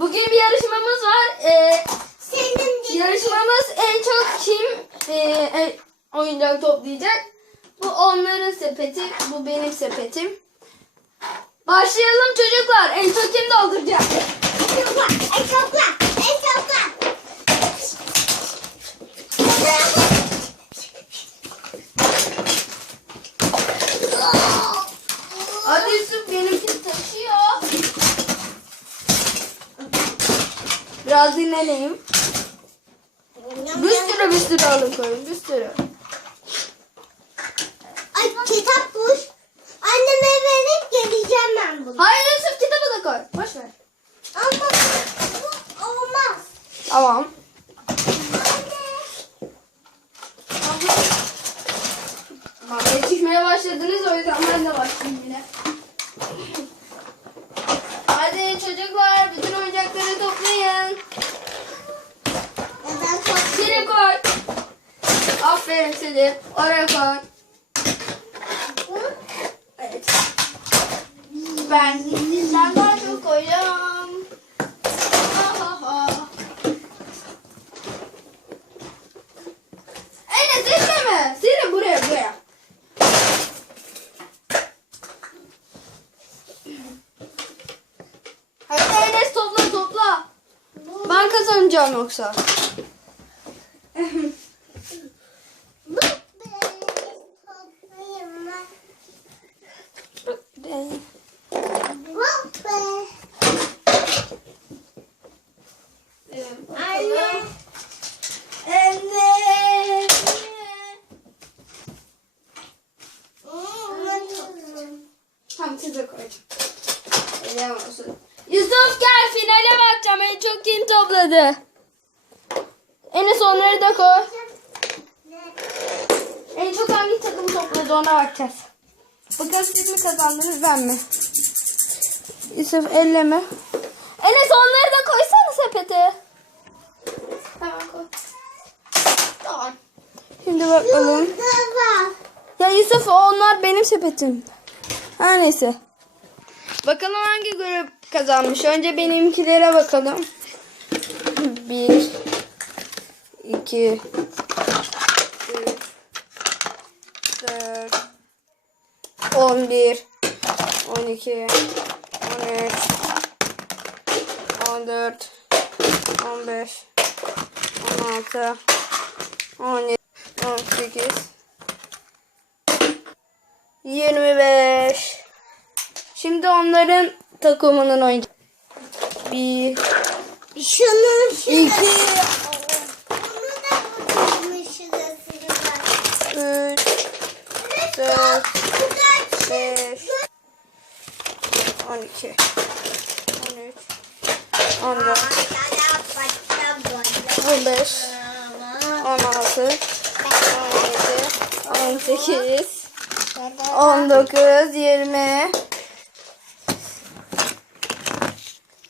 Bugün bir yarışmamız var. Ee, Senin yarışmamız en çok kim e, e, oyuncak toplayacak. Bu onların sepeti, bu benim sepetim. Başlayalım çocuklar. En çok kim dolduracak? Biraz dinleneyim. Bir sürü bir sürü alın koyun. Bir sürü. Ay kitap bul. Anneme verip geleceğim ben bunu. Hayır Yusuf kitabı da koy. Boş ver. Ama bu olmaz. Tamam. Anne. Tamam, yetişmeye başladınız o yüzden ben de başlayayım yine. Hadi çocuklar bütün oyuncakları toplayın. Ben çok Seni koy. Aferin seni. Oraya koy. Evet. Ben sen daha çok koyacağım. Enes elleme. Seni buraya buraya. Hadi Enes topla topla. Ben kazanacağım yoksa. Bu benim toplayayım ben. Bu be. Anne. Anne. Tamam olsun. Yusuf gel finale bakacağım. En çok kim topladı? Enes onları da koy. En çok hangi takım topladı ona bakacağız. Bakalım siz mi kazandınız ben mi? Yusuf elleme. Enes onları da koysana sepete. Hemen koy. Tamam. Şimdi bakalım. Ya Yusuf onlar benim sepetim. Her neyse. Bakalım hangi grup kazanmış. Önce benimkilere bakalım. Bir, iki, üç, dört, on bir, on iki, on üç, on dört, on beş, on altı, on yedi, on sekiz, 25. Şimdi onların takımının oyuncu. 1, 2, Şunu şunu. Bunu da mı tutmuşuz ısırılar? 3, 4, 5, 12, 13, 14, 15, 16, 17, 18, 19, 20, 21, 23, 24, 25, 26, 27, 28,